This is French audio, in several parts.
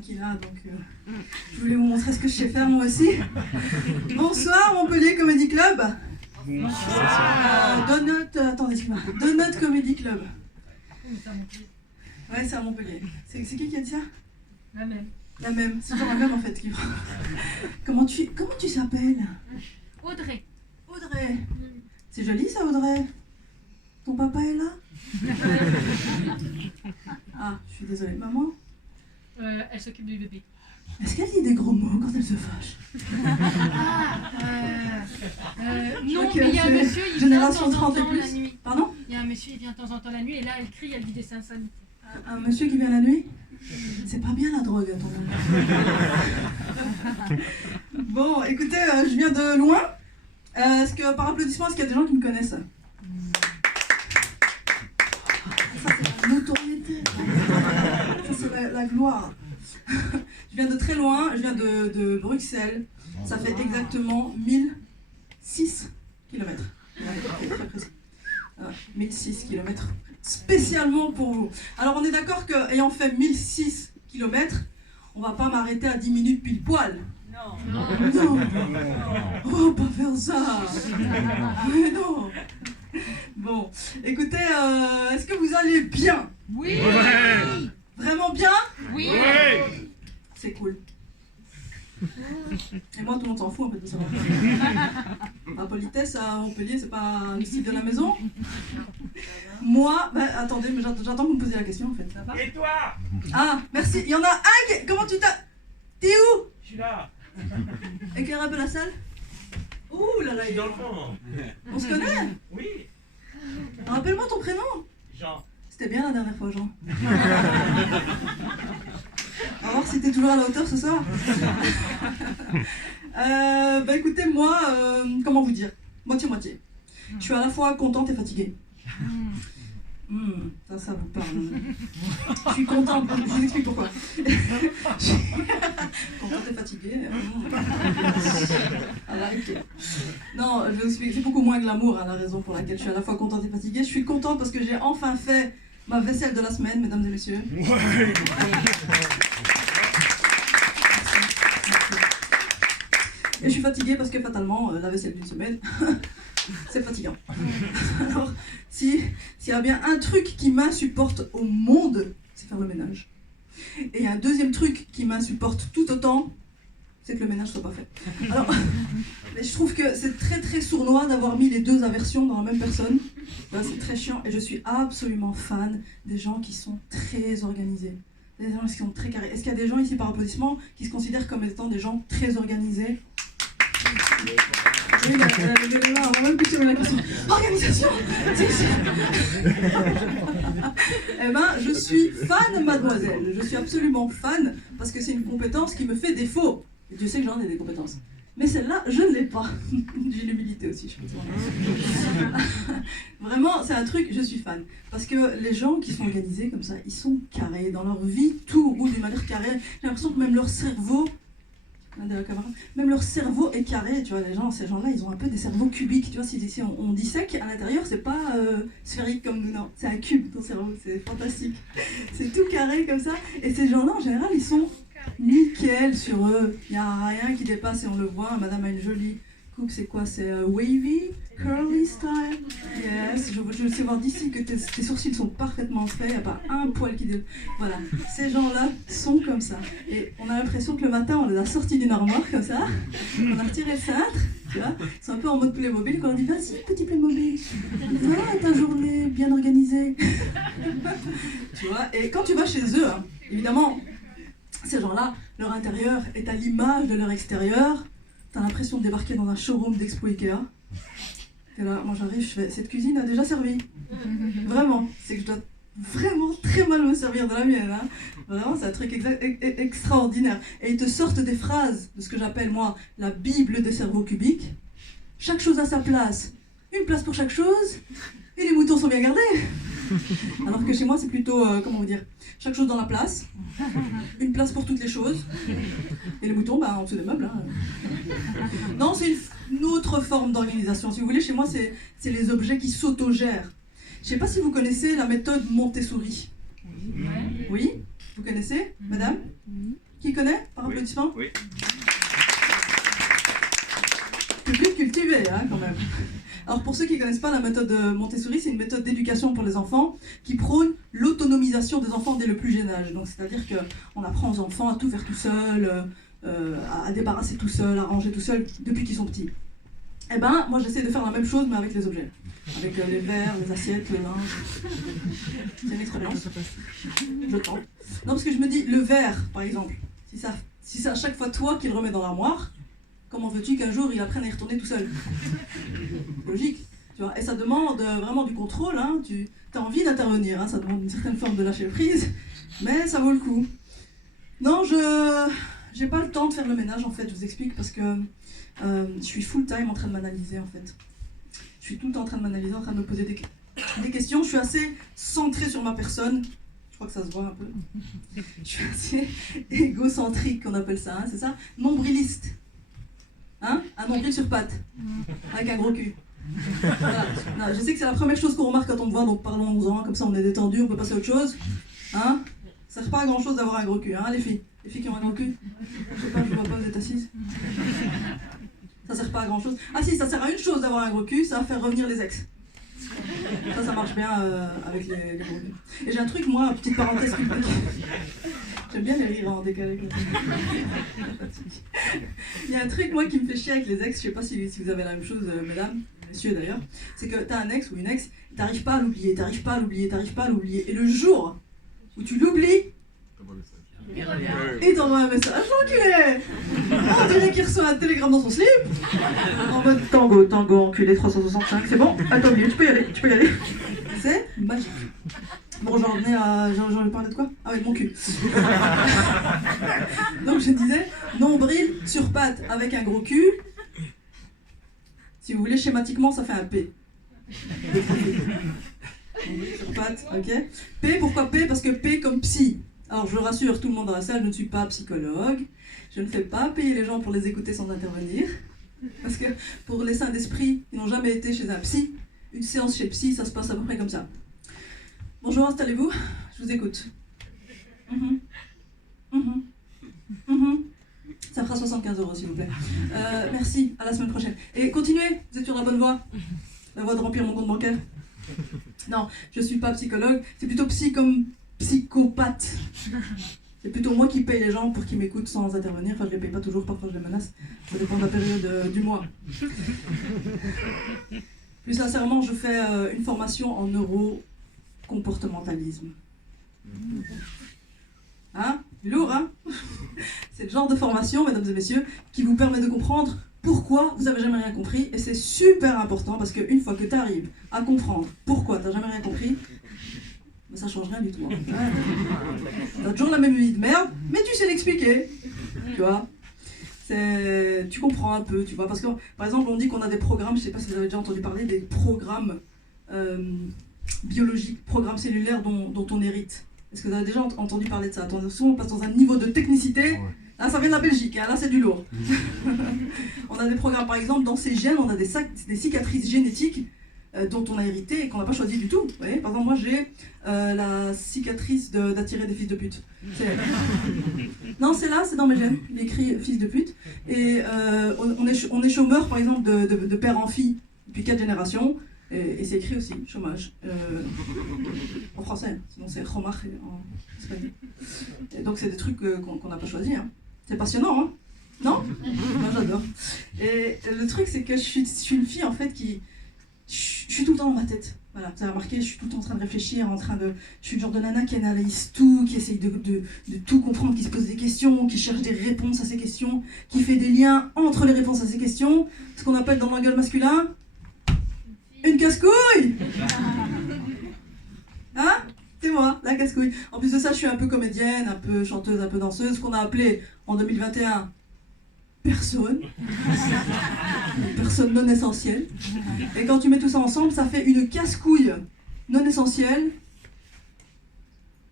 qui est là, donc je voulais vous montrer ce que je sais faire moi aussi. Bonsoir Montpellier Comedy Club. Donut Comedy Club. Ouais, c'est à Montpellier. C'est qui a dit ça? La même. La même, c'est toujours la même en fait. Comment tu s'appelles? Audrey. Audrey. C'est joli ça, Audrey. Ton papa est là? Ah, je suis désolée. Maman? Elle s'occupe du bébé. Est-ce qu'elle dit des gros mots quand elle se fâche? Non, mais il y a un monsieur, il vient de temps en temps la nuit. Pardon? Il y a un monsieur, il vient de temps en temps la nuit, et là, elle crie, elle dit des insanités. Un monsieur qui vient la nuit? C'est pas bien la drogue, attends. Bon, écoutez, je viens de loin. Est-ce que, par applaudissement, est-ce qu'il y a des gens qui me connaissent? Ça, c'est la notoriété. Ça, c'est la gloire. Je viens de très loin, je viens de Bruxelles. Ça fait exactement 1006 km. Très précis. 1006 km. Spécialement pour vous. Alors on est d'accord qu'ayant fait 1006 km, on va pas m'arrêter à 10 minutes pile poil. Non. Oh, pas faire ça. Mais non. Bon, écoutez, est-ce que vous allez bien? Oui. Vraiment bien? Oui. C'est cool. Et moi, tout le monde s'en fout en fait de ça. La politesse à Montpellier, c'est pas le style de la maison. Moi, attendez, mais j'attends que vous me posiez la question en fait. Ça va? Et toi? Ah, merci. Il y en a un qui... Comment tu t'as... T'es où? Je suis là. Éclaire un peu la salle. Ouh là là, Je suis dans le fond. on se connaît? Oui. Rappelle-moi ton prénom. Jean. C'était bien la dernière fois, Jean. On va voir si t'es toujours à la hauteur ce soir. Écoutez, moi, comment vous dire? Moitié-moitié. Je suis à la fois contente et fatiguée. Ça vous parle. Je suis contente, je vous explique pourquoi. Je suis contente et fatiguée. Non, c'est beaucoup moins glamour, la raison pour laquelle je suis à la fois contente et fatiguée. Je suis contente parce que j'ai enfin fait ma vaisselle de la semaine, mesdames et messieurs. Ouais. Et je suis fatiguée parce que fatalement, la vaisselle d'une semaine, c'est fatigant. Alors, s'il y a bien un truc qui m'insupporte au monde, c'est faire le ménage. Et il y a un deuxième truc qui m'insupporte tout autant, c'est que le ménage soit pas fait. Alors, je trouve que c'est très très sournois d'avoir mis les deux aversions dans la même personne. Là, c'est très chiant et je suis absolument fan des gens qui sont très organisés. Des gens qui sont très carrés. Est-ce qu'il y a des gens ici par applaudissement qui se considèrent comme étant des gens très organisés? Oui, on va même plus la question. Organisation. Eh ben, je suis fan, mademoiselle. Je suis absolument fan parce que c'est une compétence qui me fait défaut. Et Dieu sait que j'en ai des compétences. Mais celle-là, je ne l'ai pas. J'ai l'humilité aussi, je pense. Vraiment, c'est un truc, je suis fan. Parce que les gens qui sont organisés comme ça, ils sont carrés dans leur vie, tout roule d'une manière carrée. J'ai l'impression que même leur cerveau... Même leur cerveau est carré, tu vois, ces gens-là, ils ont un peu des cerveaux cubiques, tu vois, si on dissèque à l'intérieur, c'est pas sphérique comme nous, non, c'est un cube, ton cerveau, c'est fantastique. C'est tout carré comme ça, et ces gens-là, en général, ils sont nickel sur eux, il n'y a rien qui dépasse et on le voit, madame a une jolie coupe, c'est quoi, c'est wavy, curly style, yes, je sais voir d'ici que tes sourcils sont parfaitement faits, il n'y a pas un poil qui dépasse, voilà, ces gens-là sont comme ça, et on a l'impression que le matin on les a sortis d'une armoire comme ça, on a retiré le cintre, tu vois, ils sont un peu en mode Playmobil, quand on dit vas-y petit Playmobil, voilà ta journée bien organisée, tu vois, et quand tu vas chez eux, hein, évidemment, ces gens-là, leur intérieur est à l'image de leur extérieur. T'as l'impression de débarquer dans un showroom d'Expo Ikea. Et là, moi j'arrive, je fais, cette cuisine a déjà servi. Vraiment, c'est que je dois vraiment très mal me servir de la mienne. Hein. Vraiment, c'est un truc extraordinaire. Et ils te sortent des phrases de ce que j'appelle, moi, la Bible des cerveaux cubiques. Chaque chose à sa place. Une place pour chaque chose. Et les moutons sont bien gardés. Alors que chez moi, c'est plutôt, comment vous dire, chaque chose dans la place, une place pour toutes les choses, et les moutons, en dessous des meubles. Hein. Non, c'est une autre forme d'organisation. Si vous voulez, chez moi, c'est les objets qui s'autogèrent. Je ne sais pas si vous connaissez la méthode Montessori. Oui? Vous connaissez, madame? Qui connaît par applaudissement? Oui. Public cultivé, hein, quand même. Alors pour ceux qui ne connaissent pas la méthode Montessori, c'est une méthode d'éducation pour les enfants qui prône l'autonomisation des enfants dès le plus jeune âge. Donc c'est-à-dire qu'on apprend aux enfants à tout faire tout seul, à débarrasser tout seul, à ranger tout seul depuis qu'ils sont petits. Eh ben, moi j'essaie de faire la même chose mais avec les objets. Avec les verres, les assiettes, le linge. C'est une expérience. Je tente. Non, parce que je me dis, le verre, par exemple, si c'est à chaque fois toi qui le remets dans l'armoire, comment veux-tu qu'un jour il apprenne à y retourner tout seul? Logique, tu vois. Et ça demande vraiment du contrôle, hein. Tu as envie d'intervenir, hein. Ça demande une certaine forme de lâcher prise, mais ça vaut le coup. Non, j'ai pas le temps de faire le ménage en fait, je vous explique, parce que je suis full time en train de m'analyser en fait. Je suis tout le temps en train de m'analyser, en train de me poser des questions. Je suis assez centrée sur ma personne. Je crois que ça se voit un peu. Je suis assez égocentrique, on appelle ça, hein, c'est ça? Nombriliste. Hein? Un nombril sur pattes, avec un gros cul. Voilà. Non, je sais que c'est la première chose qu'on remarque quand on me voit, donc parlons-en, comme ça on est détendu, on peut passer à autre chose. Hein? Ça sert pas à grand chose d'avoir un gros cul, hein, les filles? Les filles qui ont un gros cul? Je sais pas, je vois pas, vous êtes assises. Ça sert pas à grand chose. Ah si, ça sert à une chose d'avoir un gros cul, ça va faire revenir les ex. Ça marche bien avec les gros culs. Et j'ai un truc, moi, petite parenthèse publique. J'aime bien les rires en décalé. Il y a un truc, moi, qui me fait chier avec les ex, je sais pas si vous avez la même chose, mesdames, messieurs d'ailleurs, c'est que t'as un ex ou une ex, t'arrives pas à l'oublier, t'arrives pas à l'oublier, t'arrives pas à l'oublier. Et le jour où tu l'oublies, il t'envoie un message, enculé! On dirait qu'il reçoit un télégramme dans son slip. En mode tango, enculé 365, c'est bon? Ah, t'as oublié, tu peux y aller. C'est magique. Bon, j'en ai parlé de quoi? Ah oui, de mon cul. Donc je disais, nombril sur patte avec un gros cul. Si vous voulez, schématiquement, ça fait un P. Sur patte, ok. P, pourquoi P? Parce que P comme psy. Alors je rassure tout le monde dans la salle, je ne suis pas psychologue. Je ne fais pas payer les gens pour les écouter sans intervenir. Parce que pour les saints d'esprit, ils n'ont jamais été chez un psy. Une séance chez psy, ça se passe à peu près comme ça. Bonjour, installez-vous, je vous écoute. Ça fera 75 € s'il vous plaît. Merci, à la semaine prochaine. Et continuez, vous êtes sur la bonne voie. La voie de remplir mon compte bancaire. Non, je ne suis pas psychologue, c'est plutôt psy comme psychopathe. C'est plutôt moi qui paye les gens pour qu'ils m'écoutent sans intervenir. Enfin, je les paye pas toujours, parfois je les menace. Ça dépend de la période du mois. Plus sincèrement, je fais une formation en neurocomportementalisme. Hein? Lourd, hein? C'est le genre de formation, mesdames et messieurs, qui vous permet de comprendre pourquoi vous n'avez jamais rien compris. Et c'est super important parce qu'une fois que tu arrives à comprendre pourquoi tu n'as jamais rien compris, mais ça change rien du tout. Hein. T'as toujours la même vie de merde, mais tu sais l'expliquer. Tu vois? Tu comprends un peu, tu vois. Parce que, par exemple, on dit qu'on a des programmes, je ne sais pas si vous avez déjà entendu parler, des programmes biologiques, programmes cellulaires dont on hérite. Est-ce que vous avez déjà entendu parler de ça? Attention, on passe dans un niveau de technicité. Là, ça vient de la Belgique, hein, là c'est du lourd. On a des programmes, par exemple, dans ces gènes, on a des cicatrices génétiques dont on a hérité et qu'on n'a pas choisi du tout. Vous voyez, par exemple, moi j'ai la cicatrice d'attirer des fils de pute. Non, c'est là, c'est dans mes gènes. Il est écrit fils de pute. Et on est chômeur, par exemple, de père en fille depuis 4 générations. Et c'est écrit aussi, chômage. En français, sinon c'est chômage en espagnol. Et donc c'est des trucs qu'on n'a pas choisi. Hein. C'est passionnant, hein? Non? Moi j'adore. Et le truc c'est que je suis une fille en fait qui... Je suis tout le temps dans ma tête. Voilà, vous avez remarqué, je suis tout le temps en train de réfléchir, je suis le genre de nana qui analyse tout, qui essaye de tout comprendre, qui se pose des questions, qui cherche des réponses à ces questions, qui fait des liens entre les réponses à ces questions. Ce qu'on appelle dans le langage masculin... Une casse-couille! Hein? C'est moi, la casse-couille. En plus de ça, je suis un peu comédienne, un peu chanteuse, un peu danseuse, ce qu'on a appelé en 2021 personne. Personne non essentielle. Et quand tu mets tout ça ensemble, ça fait une casse-couille non essentielle,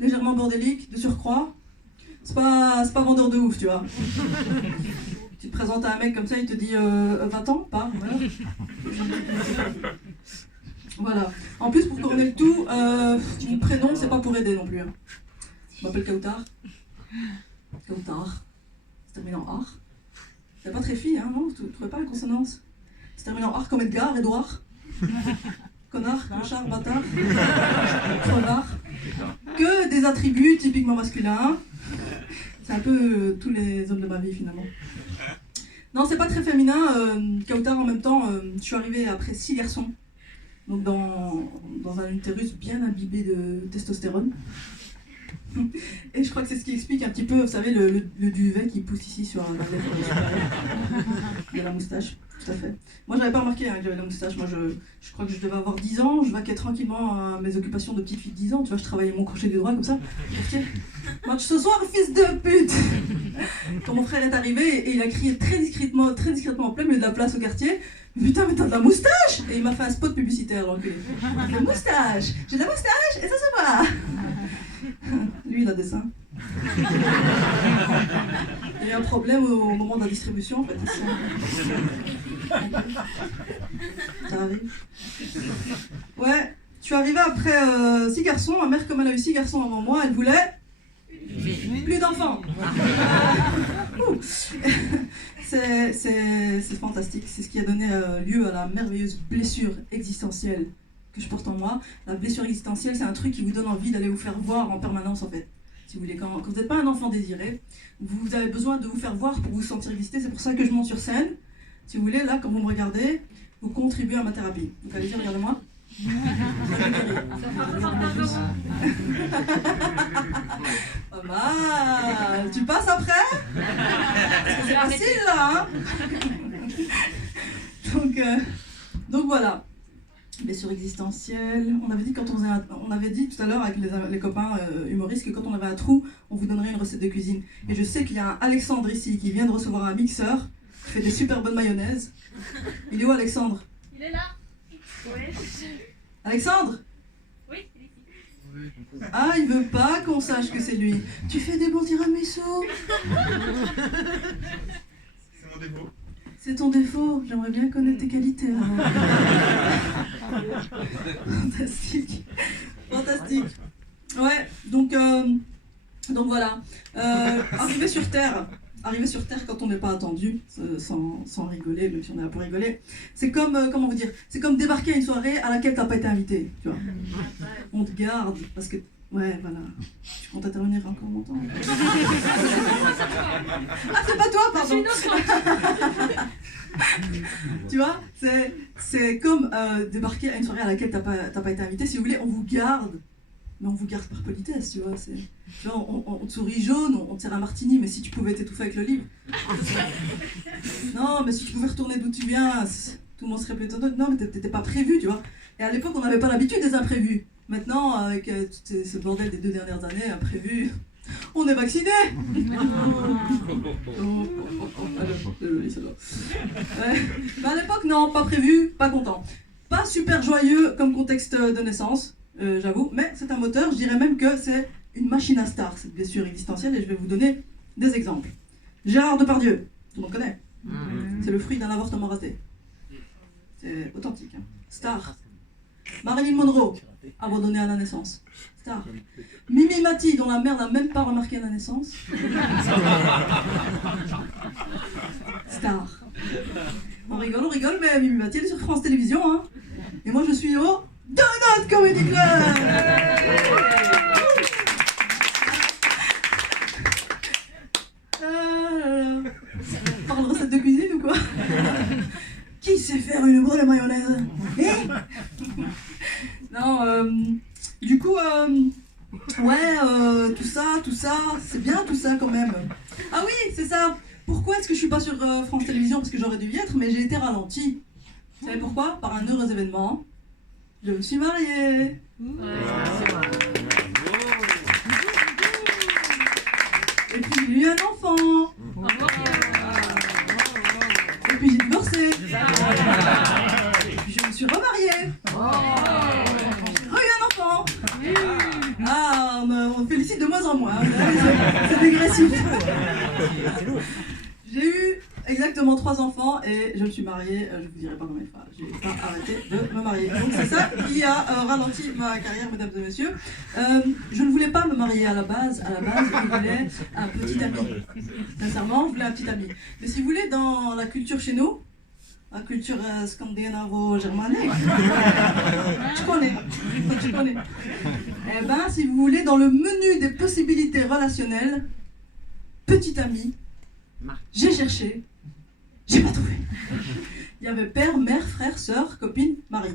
légèrement bordélique, de surcroît. C'est pas vendeur de ouf, tu vois. Tu te présentes à un mec comme ça, il te dit 20 ans, pas, voilà. Voilà. En plus, pour couronner le tout, mon prénom, c'est pas pour aider non plus. Hein. Je m'appelle Kautar. Kautar, ça termine en art. C'est pas très fine, hein, non? Tu trouvais pas la consonance? Ça termine en art comme Edgar, Edouard. Connard, clochard, bâtard, crevard. Que des attributs typiquement masculins. C'est un peu tous les hommes de ma vie finalement. Non, c'est pas très féminin. Kautar en même temps, je suis arrivée après 6 garçons. Donc dans un utérus bien imbibé de testostérone. Et je crois que c'est ce qui explique un petit peu, vous savez, le duvet qui pousse ici sur la lèvre supérieure. Il y a la moustache, tout à fait. Moi, j'avais pas remarqué que j'avais la moustache. Moi, je crois que je devais avoir 10 ans. Je vaquais tranquillement à mes occupations de petite fille de 10 ans. Tu vois, je travaillais mon crochet du droit comme ça. Match ce soir, fils de pute. Quand mon frère est arrivé et il a crié très discrètement en plein milieu de la place au quartier. Putain, mais t'as de la moustache! Et il m'a fait un spot publicitaire, l'enculé. J'ai de la moustache! J'ai de la moustache et ça se voit! Lui, il a des seins. Il y a eu un problème au moment de la distribution, en fait. Ça arrive. Ouais, je suis arrivée après 6 garçons. Ma mère, comme elle a eu 6 garçons avant moi, elle voulait... plus d'enfants. C'est fantastique. C'est ce qui a donné lieu à la merveilleuse blessure existentielle que je porte en moi. La blessure existentielle, c'est un truc qui vous donne envie d'aller vous faire voir en permanence, en fait. Si vous voulez, quand vous n'êtes pas un enfant désiré, vous avez besoin de vous faire voir pour vous sentir exister. C'est pour ça que je monte sur scène. Si vous voulez, là, quand vous me regardez, vous contribuez à ma thérapie. Donc allez-y, regardez-moi. Pas mal. Tu passes après? C'est facile là, hein? Donc voilà. Blessure existentielle. On avait dit on avait dit tout à l'heure avec les copains humoristes que quand on avait un trou, on vous donnerait une recette de cuisine. Et je sais qu'il y a un Alexandre ici qui vient de recevoir un mixeur qui fait des super bonnes mayonnaises. Il est où Alexandre? Il est là. Ouais. Alexandre? Oui, il est ici. Ah, il veut pas qu'on sache que c'est lui. Tu fais des bons tiramisu? C'est mon défaut. C'est ton défaut. J'aimerais bien connaître tes qualités. Fantastique. Fantastique. Ouais, donc voilà. Arriver sur Terre quand on n'est pas attendu, sans rigoler, même si on est là pour rigoler, c'est comme, comment vous dire, c'est comme débarquer à une soirée à laquelle t'as pas été invité, tu vois. On te garde, parce que, ouais, voilà. Tu comptes intervenir encore longtemps. Ah, c'est pas toi, pardon. Tu vois, c'est comme débarquer à une soirée à laquelle t'as pas été invité. Si vous voulez, on vous garde. Mais on vous garde par politesse, tu vois. Tu vois, on te sourit jaune, on te sert un martini, mais si tu pouvais t'étouffer avec le livre. Non, mais si tu pouvais retourner d'où tu viens, tout le monde serait plutôt... Non, mais t'étais pas prévu, tu vois. Et à l'époque, on n'avait pas l'habitude des imprévus. Maintenant, avec tout ce bordel des 2 dernières années, imprévus, on est vacciné. Ouais. Mais à l'époque, non, pas prévu, pas content. Pas super joyeux comme contexte de naissance. J'avoue, mais c'est un moteur, je dirais même que c'est une machine à star, cette blessure existentielle, et je vais vous donner des exemples. Gérard Depardieu, tout le monde connaît. C'est le fruit d'un avortement raté. C'est authentique, hein. Star. Marilyn Monroe, abandonnée à la naissance. Star. Mimi Mati, dont la mère n'a même pas remarqué la naissance. Star. On rigole, mais Mimi Mati, elle est sur France Télévisions, hein. Et moi, je suis au Donut Comedy Club. Parle de recette de cuisine ou quoi? Qui sait faire une bonne mayonnaise? Non, du coup, ouais, tout ça, c'est bien tout ça quand même. Ah oui, c'est ça. Pourquoi est-ce que je suis pas sur France Télévisions? Parce que j'aurais dû y être, mais j'ai été ralentie. Vous savez pourquoi? Par un heureux événement. Je me suis mariée. Et puis j'ai eu un enfant. Et puis j'ai divorcé. Et puis je me suis remariée. J'ai eu un enfant. Ah, on me félicite de moins en moins. C'est dégressif. J'ai eu, exactement. exactement 3 enfants et je me suis mariée, je vous dirai pas combien de fois, j'ai pas arrêté de me marier. Donc c'est ça qui a ralenti ma carrière, mesdames et messieurs. Je ne voulais pas me marier à la base, je voulais un petit ami. Sincèrement, je voulais un petit ami. Mais si vous voulez, dans la culture chez nous, la culture scandinavo-germanique, tu connais. Eh ben, si vous voulez, dans le menu des possibilités relationnelles, petit ami, j'ai cherché, j'ai pas trouvé. Il y avait père, mère, frère, sœur, copine, mari.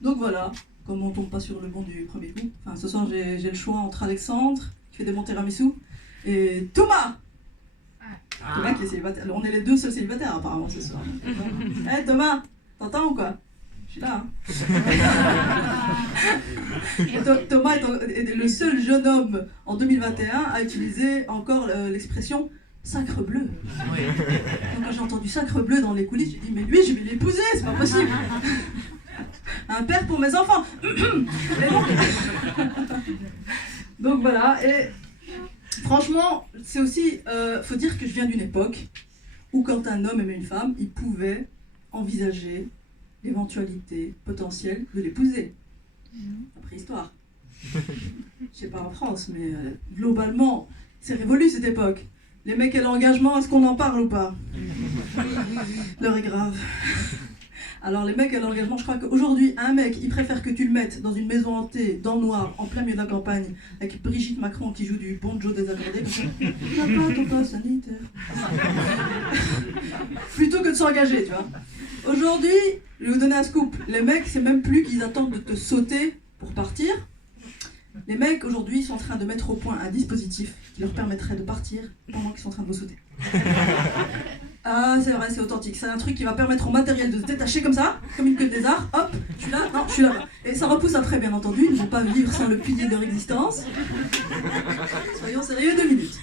Donc voilà, comme on tombe pas sur le bon du premier coup. Enfin, ce soir, j'ai le choix entre Alexandre, qui fait des bons tiramisu, et Thomas. Thomas qui est célibataire. On est les 2 seuls célibataires apparemment ce soir. Hey Thomas, t'entends ou quoi? Je suis là. Thomas est le seul jeune homme en 2021 à utiliser encore l'expression sacre bleu. Donc, quand j'ai entendu sacre bleu dans les coulisses, j'ai dit mais lui je vais l'épouser, c'est pas possible. Un père pour mes enfants. Donc voilà, et franchement, c'est aussi, faut dire que je viens d'une époque où quand un homme aimait une femme, il pouvait envisager l'éventualité potentielle de l'épouser. La préhistoire. Je sais pas en France, mais globalement, c'est révolu cette époque. Les mecs et l'engagement, est-ce qu'on en parle ou pas? L'heure est grave. Alors les mecs et l'engagement, je crois qu'aujourd'hui, un mec, il préfère que tu le mettes dans une maison hantée, dans le noir, en plein milieu de la campagne, avec Brigitte Macron qui joue du banjo désaccordé, comme ça. N'a pas ton passe sanitaire. Plutôt que de s'engager, tu vois. Aujourd'hui, je vais vous donner un scoop. Les mecs, c'est même plus qu'ils attendent de te sauter pour partir. Les mecs, aujourd'hui, sont en train de mettre au point un dispositif qui leur permettrait de partir pendant qu'ils sont en train de vous sauter. Ah, c'est vrai, c'est authentique. C'est un truc qui va permettre au matériel de se détacher comme ça, comme une queue de lézard. Hop, je suis là, non, je suis là-bas. Et ça repousse après, bien entendu. Ils ne vont pas vivre sans le pilier de leur existence. Soyons sérieux 2 minutes.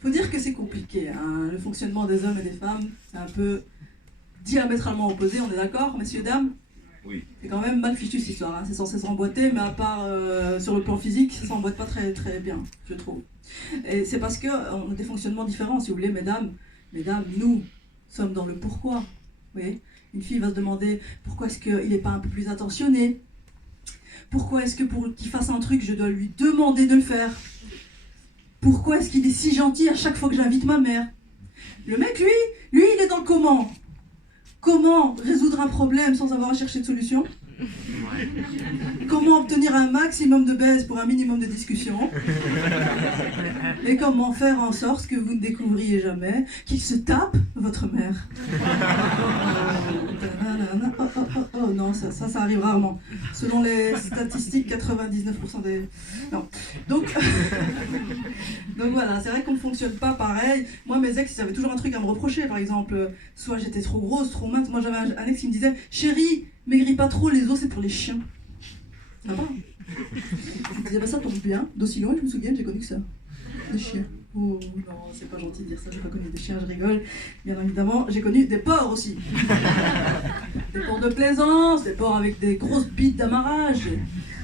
Faut dire que c'est compliqué, hein. Le fonctionnement des hommes et des femmes, c'est un peu diamétralement opposé, on est d'accord, messieurs, dames? Oui. C'est quand même mal fichu cette histoire, hein. C'est censé se remboîter, mais à part sur le plan physique, ça s'emboîte pas très, très bien, je trouve. Et c'est parce qu'on a des fonctionnements différents, si vous voulez, mesdames, nous sommes dans le pourquoi. Vous voyez, une fille va se demander pourquoi est-ce qu'il n'est pas un peu plus attentionné? Pourquoi est-ce que pour qu'il fasse un truc, je dois lui demander de le faire? Pourquoi est-ce qu'il est si gentil à chaque fois que j'invite ma mère? Le mec, lui, il est dans le comment. Comment résoudre un problème sans avoir à chercher de solution? Comment obtenir un maximum de baise pour un minimum de discussion? Et comment faire en sorte que vous ne découvriez jamais qu'il se tape votre mère? Oh non, ça arrive rarement. Selon les statistiques, 99% des... Non. Donc voilà, c'est vrai qu'on ne fonctionne pas pareil. Moi, mes ex, ils avaient toujours un truc à me reprocher. Par exemple, soit j'étais trop grosse, trop mince. Moi, j'avais un ex qui me disait « Chérie, maigris pas trop, les os, c'est pour les chiens. » Ça va? Je me disais « Bah ça tombe bien. D'aussi loin, je me souviens, j'ai connu que ça. Des chiens. » Oh non, c'est pas gentil de dire ça, j'ai pas connu des chiens, je rigole. Bien évidemment, j'ai connu des porcs aussi. Des porcs de plaisance, des porcs avec des grosses bites d'amarrage.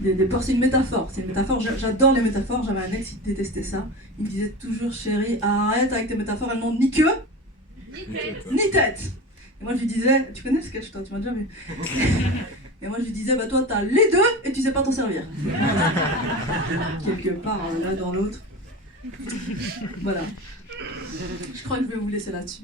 Des porcs, c'est une métaphore. C'est une métaphore, j'adore les métaphores. J'avais un ex qui détestait ça. Il me disait toujours, chérie, arrête avec tes métaphores, elles n'ont ni queue, ni tête. Et moi je lui disais, tu connais le sketch toi, tu m'as déjà vu. Et moi je lui disais, bah toi t'as les deux et tu sais pas t'en servir. Quelque part, l'un dans l'autre. Voilà. Je crois que je vais vous laisser là-dessus.